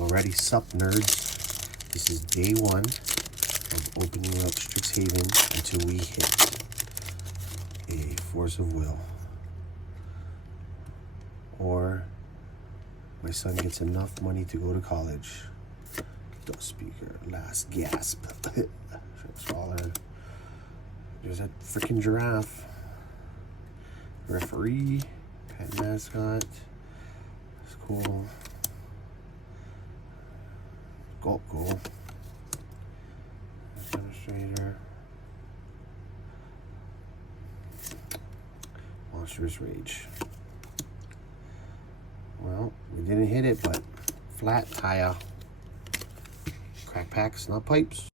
Already sup, nerds. This is day one of opening up Strixhaven until we hit a force of will. Or my son gets enough money to go to college. The speaker, last gasp. Smaller. There's that freaking giraffe. Referee, pet mascot. It's cool. Cool. Demonstrator. Monstrous Rage. Well, we didn't hit it, but flat tire. Crack packs, not pipes.